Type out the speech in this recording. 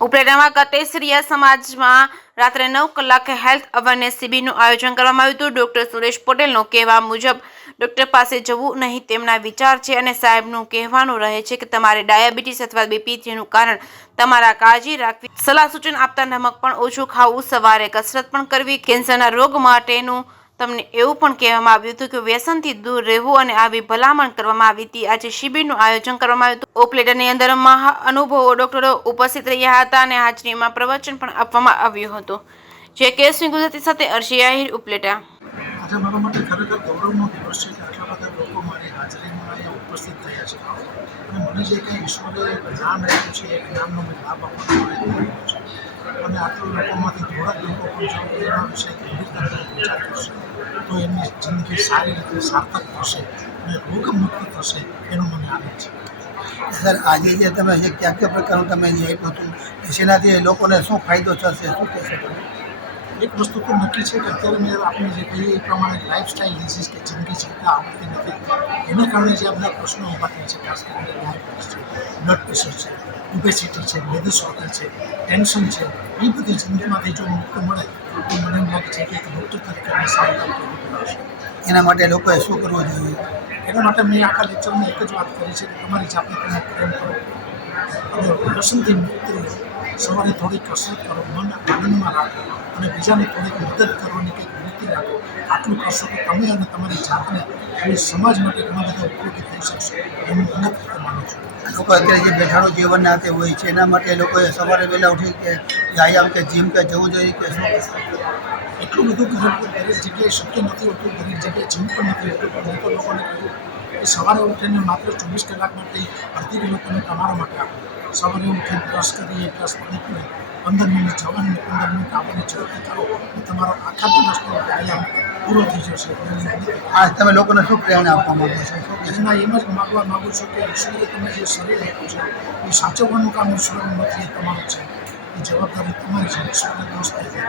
ઉપલેટામાં કટેસરિયા સમાજમાં રાત્રે 9 કલાકે હેલ્થ અવેરનેસ શિબિરનું આયોજન કરવામાં આવ્યું હતું। ડોક્ટર સુરેશ પટેલનો કહેવા મુજબ ડોક્ટર પાસે જવું નહીં તેમના વિચાર છે અને સાહેબનું કહેવાનું રહે છે કે તમારે ડાયાબિટીસ અથવા બીપી જેનું કારણ તમારા કાળજી રાખવી, સલાહ સૂચન આપતા નમક પણ ઓછું ખાવું, સવારે કસરત પણ કરવી, કેન્સરના રોગ માટેનું તમને એવું પણ કહેવામાં આવ્યું હતું કે વ્યસનથી દૂર રહેવું અને આવી ભલામણ કરવામાં આવી હતી। આજે શિબિરનું આયોજન કરવામાં આવ્યું હતું। ઉપલેટાની અંદર મહાઅનુભવો ડોક્ટરો ઉપસ્થિત રહ્યા હતા અને હાજરીમાં પ્રવચન પણ આપવામાં આવ્યું હતું। જે કેસની ગુજરાતી સાથે અર્શી આહિર ઉપલેટા। આજે મારા માટે ખરેખર ગૌરવનો દિવસ છે કે આટલા બધા લોકો મારી હાજરીમાં અહીંયા ઉપસ્થિત થયા છે અને મને જે કંઈ ઈશ્વરે જ્ઞાન આપ્યું છે એ જ્ઞાનનો મેં લાભ આપવાનો પ્રયત્ન કર્યો છે અને આટલા લોકોમાંથી થોડાક લોકો પણ જો એના વિશે ગંભીરતાપૂર્વક વિચાર કરશે તો એમની જિંદગી સારી રીતે સાર્થક થશે અને રોગમુક્ત થશે એનો મને આનંદ છે। સર, આજે જે તમે જે કયા પ્રકારનું તમે જે આપ્યું હતું એનાથી લોકોને શું ફાયદો થશે, શું કહેશો તમે? એક વસ્તુ તો નક્કી છે કે અત્યારે મેં આપણે જે કહીએ એ પ્રમાણે લાઇફસ્ટાઇલ ડિઝીઝ કે જિંદગી જીવતા આવડતી નથી એને કારણે જે બધા પ્રશ્નો ઊભા થાય છે, ખાસ કરીને ડાયાબિટીસ છે, બ્લડ પ્રેશર છે, ઓબેસિટી છે, મેદસ્વાદ છે, ટેન્શન છે, એ બધી જિંદગીમાંથી જો મુક્ત મળે તો મને એમ લાગે છે કે એક ડૉક્ટર તરીકે મેં સારું કામ કરવું પડશે। એના માટે લોકોએ શું કરવું જોઈએ? એના માટે મેં આખા લેક્ચરમાં એક જ વાત કરી છે કે તમારી જાતને તમે પ્રેમ કરો અને વ્યસનથી મુક્ત રહો, સવારે થોડી કસરત કરો, મન આનંદમાં રાખો અને બીજાને થોડીક મદદ કરવાની કંઈક વૃત્તિ રાખો। આટલું કરશો તો તમે અને તમારી જાતને અને સમાજ માટે ઘણા બધા ઉપયોગી થઈ શકશો એનું મને માનું છું। લોકો અત્યારે જે બેઠાડું જીવન નાતે હોય છે એના માટે લોકોએ સવારે વહેલા ઉઠી કે વ્યાયામ કે જીમ કે જવું જોઈએ કે શું? એટલું બધું દરેક જગ્યાએ શક્ય નથી હોતું, દરેક જગ્યાએ જીમ પણ નથી હોતું, પણ હું તો લોકોને કહ્યું કે સવારે ઉઠીને માત્ર 24 કલાક માટે અડધી કલાક તમે તમારા માટે આપો। સવારે ઉઠી બ્રશ કરી, એક ગ્લાસ પાણી પીને 15 મિનિટ જવાનું ને 15 મિનિટ આવવાની ઝડપથી કરો તો તમારો આખા દિવસનો વ્યાયામ પૂરો થઈ જશે। આ તમે લોકોને શું પ્રેરણા આપવા માંગો છો? એના એમ જ માગવા માગું છું કે ઈશ્વરે તમે જે શરીર આપ્યું છે એ સાચવવાનું કામ ઈશ્વરનું નથી, એ તમારું છે, એ જવાબદારી તમારી છે, ઈશ્વરને દોષ નથી।